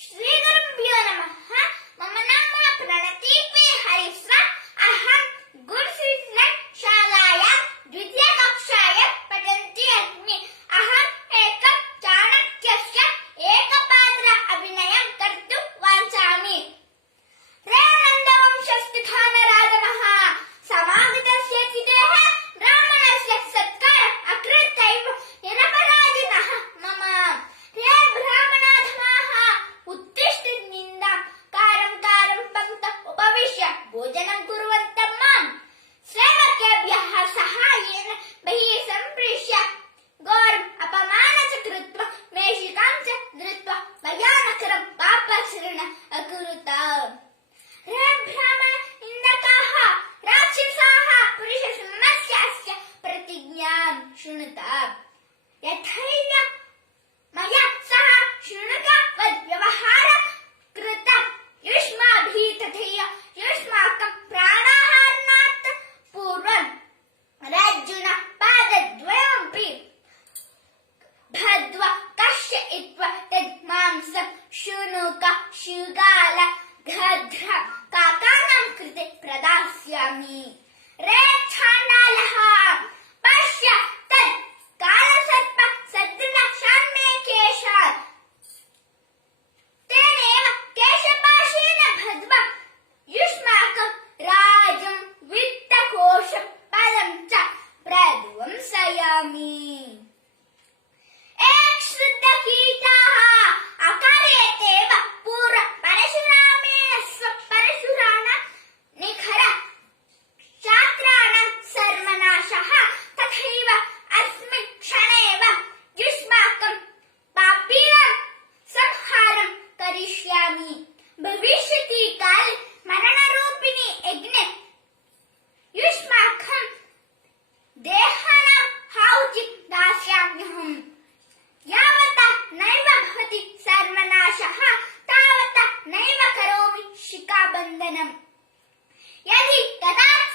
श्रीगुरुभ्यो नमः। मम नाम प्रणतीपे हरिस्वा। अहं गुरुशिष्यं शालायां द्वितीयकक्षायां पठन्ती अस्मि। अहम् एकं चाणक्यस्य एकपात्र अभिनयं कर्तुं वाञ्छामि। नन्दवंशस्थितानराजमः समागतस्य चितेः ब्राह्मणस्य सत्कारम् अकृत्यैव जनपराजितः मम। हे ब्राह्मणाधमाः, उत्तिष्ठ निन्दां कारं पङ्क्त उपविश्य भोजनं कुर्वन्तं माम् सेवकेभ्यः सहायेन बहिः सम्प्रेष्य घोरम् अपमानं च कृत्वा मेषिकां च धृत्वा भयानकरं पापाचरणम् अकुरुत। हे ब्राह्मण निन्दकाः, राक्षसाः, पुरुषसिंहस्य प्रतिज्ञां शृणुत। यथैव मया सह शृणुकवद् व्यवहारः कृतः युष्माभिः तथैव युष्माकं प्राणाहरणात् पूर्वम् अर्जुन पादद्वयमपि बद्ध्वा कर्षयित्वा तद् मांसं शुनक शृगाल गध्र काकानां कृते प्रदास्यामि। रे चाण्डालः, पश्य तद् कालसर्प सदृशशान्मे केशात् तेनैव केशपाशेन बद्ध्वा युष्माकं राज्यं वित्तकोशं पदं च प्रध्वंसयामि। एक्श्रुतकीटाः अकरेतेव पूर्व परशुरामेण स्वपरशुराणां निखर शास्त्राणां सर्वनाशः तथैव अस्मिन् क्षणेव युष्माकं पापीनां संहारं करिष्यामि। भविष्यति काले मरणरूपिणी यज्ञे युष्माकं देहानां आहुतिं दास्याम्यहम्। यावता नैव भवति सर्वनाशः तावता नैव करोमि शिखाबन्धनम्। यदि तदा